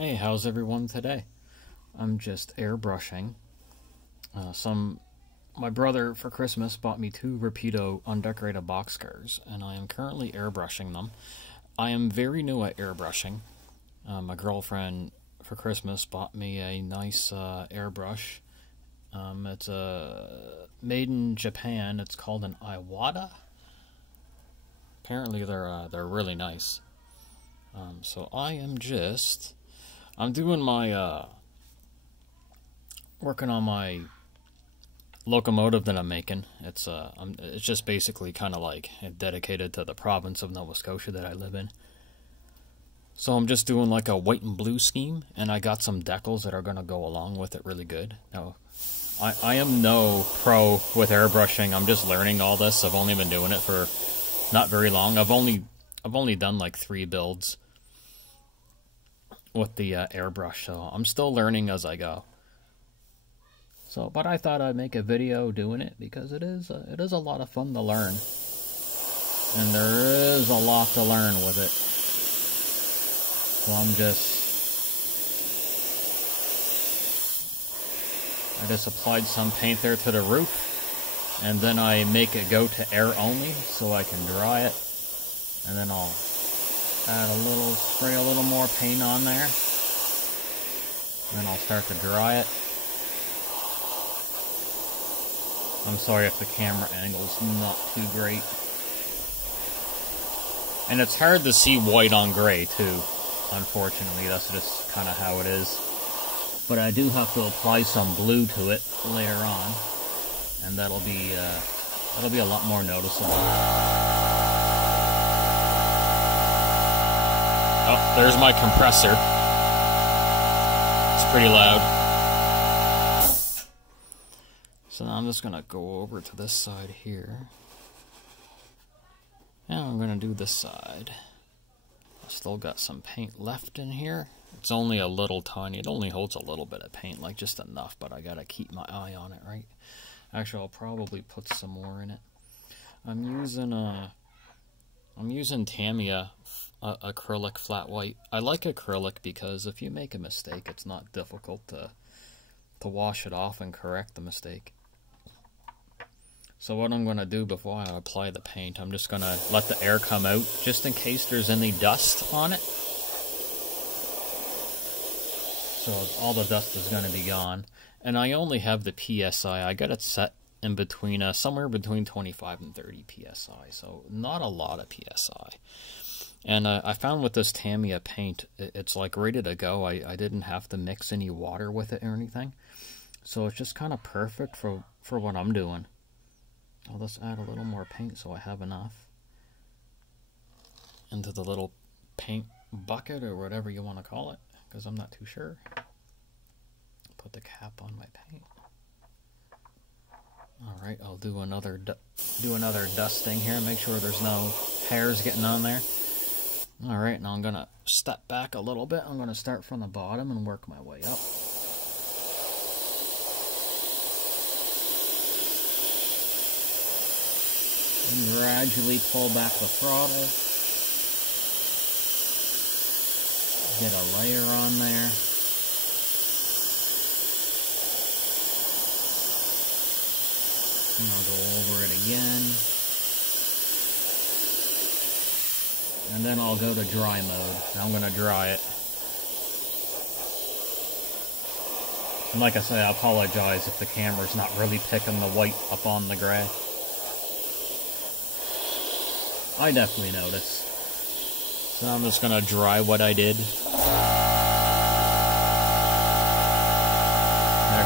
Hey, how's everyone today? I'm just airbrushing. My brother for Christmas bought me 2 Rapido undecorated boxcars, and I am currently airbrushing them. I am very new at airbrushing. My girlfriend for Christmas bought me a nice airbrush. It's made in Japan. It's called an Iwata. Apparently they're really nice. So I'm doing my, working on my locomotive that I'm making. It's just basically kind of like dedicated to the province of Nova Scotia that I live in. So I'm just doing like a white and blue scheme, and I got some decals that are going to go along with it really good. Now, I am no pro with airbrushing. I'm just learning all this. I've only been doing it for not very long. I've only done like 3 builds with the airbrush, so I'm still learning as I go. So, but I thought I'd make a video doing it because it is a lot of fun to learn, and there is a lot to learn with it. So I just applied some paint there to the roof, and then I make it go to air only so I can dry it, and then I'll spray a little more paint on there, then I'll start to dry it. I'm sorry if the camera angle's not too great. And it's hard to see white on gray too, unfortunately. That's just kind of how it is. But I do have to apply some blue to it later on, and that'll be a lot more noticeable. Oh, there's my compressor. It's pretty loud. So now I'm just going to go over to this side here. And I'm going to do this side. I still got some paint left in here. It's only a little tiny. It only holds a little bit of paint, like just enough, but I got to keep my eye on it, right? Actually, I'll probably put some more in it. I'm using Tamiya acrylic flat white. I like acrylic because if you make a mistake, it's not difficult to wash it off and correct the mistake. So what I'm going to do before I apply the paint, I'm just going to let the air come out just in case there's any dust on it. So all the dust is going to be gone. And I only have the PSI. I got it set in between somewhere between 25 and 30 PSI. So not a lot of PSI. And I found with this Tamiya paint, it's like ready to go. I didn't have to mix any water with it or anything. So it's just kind of perfect for what I'm doing. I'll just add a little more paint so I have enough into the little paint bucket or whatever you want to call it, because I'm not too sure. Put the cap on my paint. Alright, I'll do another dusting here, make sure there's no hairs getting on there. Alright, now I'm going to step back a little bit. I'm going to start from the bottom and work my way up. And gradually pull back the throttle. Get a layer on there. And I'll go over it again. And then I'll go to dry mode. I'm going to dry it. And like I say, I apologize if the camera's not really picking the white up on the gray. I definitely notice. So I'm just going to dry what I did. There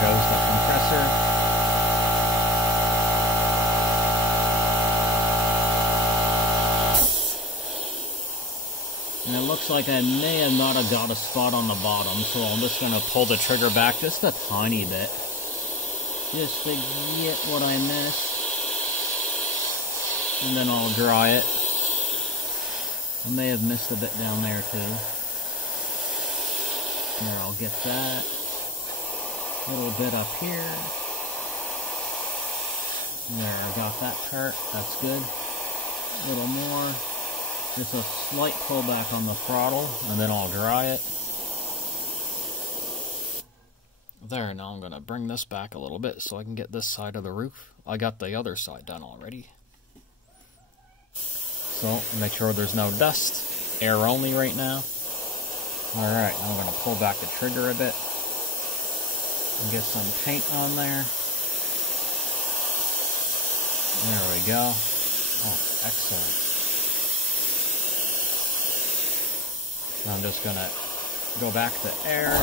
goes the compressor. And it looks like I may have not have got a spot on the bottom, so I'm just going to pull the trigger back just a tiny bit. Just to get what I missed. And then I'll dry it. I may have missed a bit down there too. There, I'll get that. A little bit up here. There, I got that part. That's good. A little more. Just a slight pullback on the throttle, and then I'll dry it. there, now I'm going to bring this back a little bit so I can get this side of the roof. I got the other side done already. So, make sure there's no dust. Air only right now. Alright, now I'm going to pull back the trigger a bit. And get some paint on there. There we go. Oh, excellent. Now I'm just going to go back to air.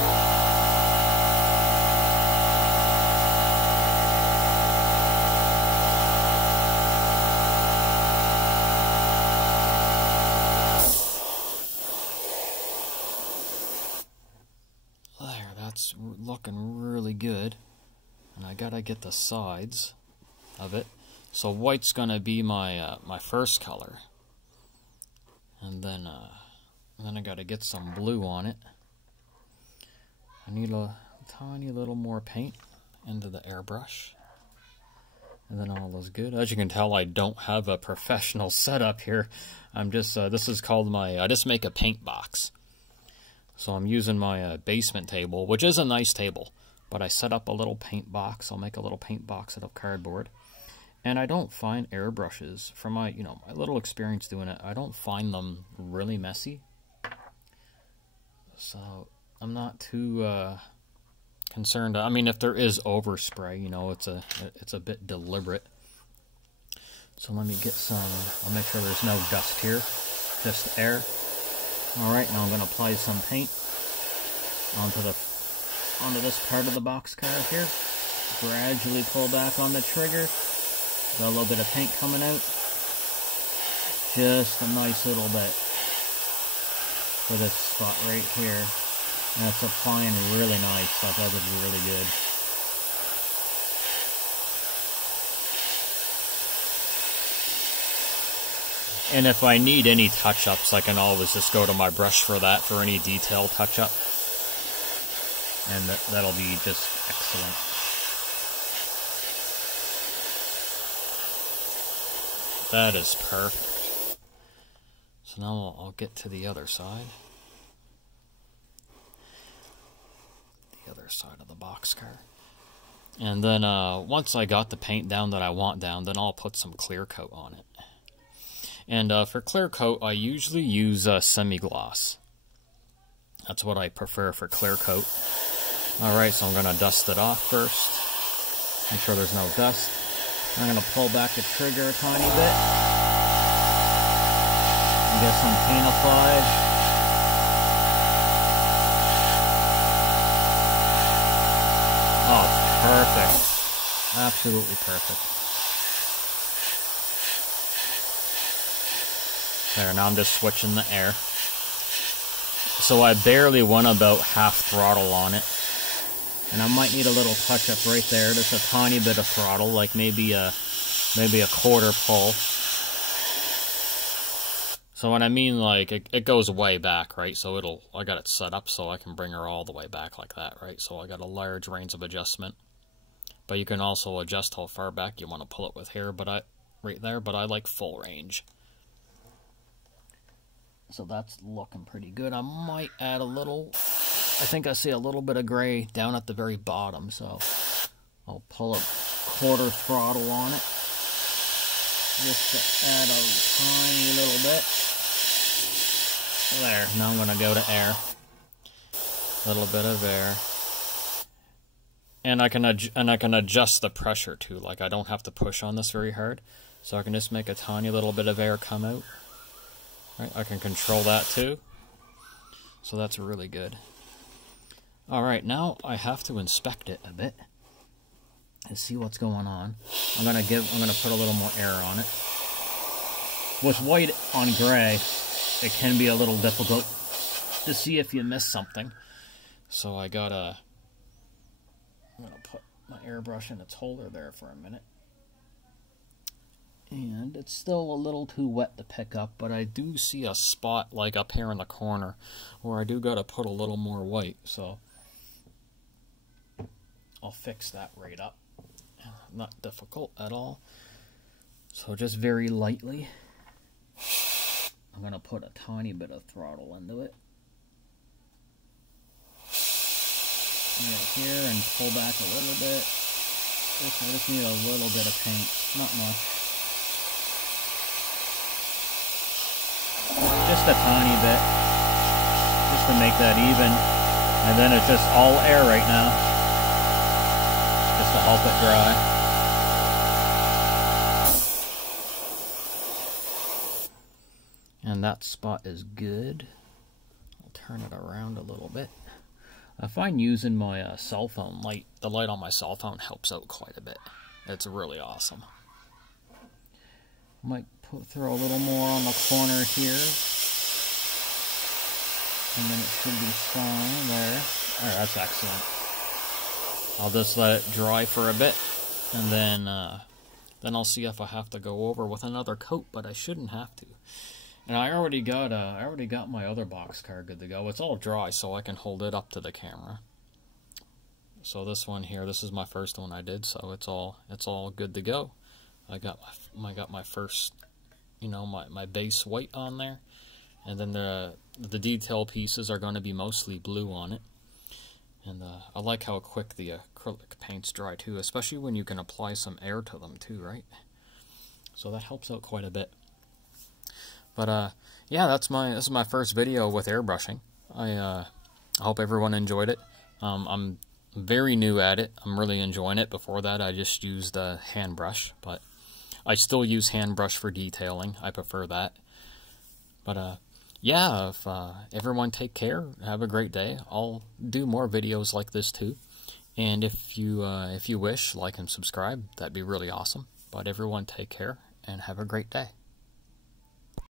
There, that's looking really good. And I gotta get the sides of it. So white's gonna be my my first color. And then I gotta get some blue on it. I need a tiny little more paint into the airbrush. And then all is good. As you can tell, I don't have a professional setup here. I'm just, this is called my, I just make a paint box. So I'm using my basement table, which is a nice table. But I set up a little paint box. I'll make a little paint box out of cardboard. And I don't find airbrushes, from my, my little experience doing it, I don't find them really messy. So I'm not too concerned. I mean, if there is overspray, it's a bit deliberate. So let me get some. I'll make sure there's no dust here, just air. All right, now I'm going to apply some paint onto this part of the boxcar here. Gradually pull back on the trigger. Got a little bit of paint coming out. Just a nice little bit for this spot right here. And it's applying really nice. That does it really good. And if I need any touch-ups, I can always just go to my brush for that, for any detail touch-up. And that'll be just excellent. That is perfect. So now I'll get to the other side. The other side of the boxcar. And then once I got the paint down that I want down, then I'll put some clear coat on it. And for clear coat, I usually use semi-gloss. That's what I prefer for clear coat. Alright, so I'm going to dust it off first. Make sure there's no dust. I'm going to pull back the trigger a tiny bit. And get some paint applied. Oh, it's perfect. Absolutely perfect. There, now I'm just switching the air. So I barely went about half throttle on it. And I might need a little touch up right there, just a tiny bit of throttle, like maybe a quarter pull. So when I mean like it goes way back, right? So I got it set up so I can bring her all the way back like that, right? So I got a large range of adjustment. But you can also adjust how far back you want to pull it with here, right there, but I like full range. So that's looking pretty good. I might add a little, I think I see a little bit of gray down at the very bottom, so I'll pull a quarter throttle on it, just to add a tiny little bit. There, now I'm going to go to air. A little bit of air. And I can adjust the pressure too, like I don't have to push on this very hard, so I can just make a tiny little bit of air come out. Right, I can control that too, so that's really good. Alright, now I have to inspect it a bit and see what's going on. I'm gonna put a little more air on it. With white on gray, it can be a little difficult to see if you miss something. So I'm gonna put my airbrush in its holder there for a minute. And it's still a little too wet to pick up, but I do see a spot like up here in the corner where I do gotta put a little more white, so I'll fix that right up. Not difficult at all. So just very lightly, I'm gonna put a tiny bit of throttle into it. right here and pull back a little bit. I just need a little bit of paint, not much. Just a tiny bit, just to make that even. And then it's just all air right now, just to help it dry. And that spot is good. I'll turn it around a little bit. I find using my cell phone light, the light on my cell phone helps out quite a bit. It's really awesome. Might throw a little more on the corner here. And then it should be fine there. Alright, that's excellent. I'll just let it dry for a bit, and then I'll see if I have to go over with another coat, but I shouldn't have to. And I already got my other boxcar good to go. It's all dry, so I can hold it up to the camera. So this one here, this is my first one I did, so it's all good to go. I got my first, my base white on there. And then the detail pieces are going to be mostly blue on it. And I like how quick the acrylic paints dry too, especially when you can apply some air to them too, right? So that helps out quite a bit. But yeah, this is my first video with airbrushing. I hope everyone enjoyed it. I'm very new at it. I'm really enjoying it. Before that, I just used a hand brush, but I still use hand brush for detailing. I prefer that. But yeah, if everyone take care, have a great day. I'll do more videos like this too. And if you wish, like and subscribe. That'd be really awesome. But everyone take care and have a great day.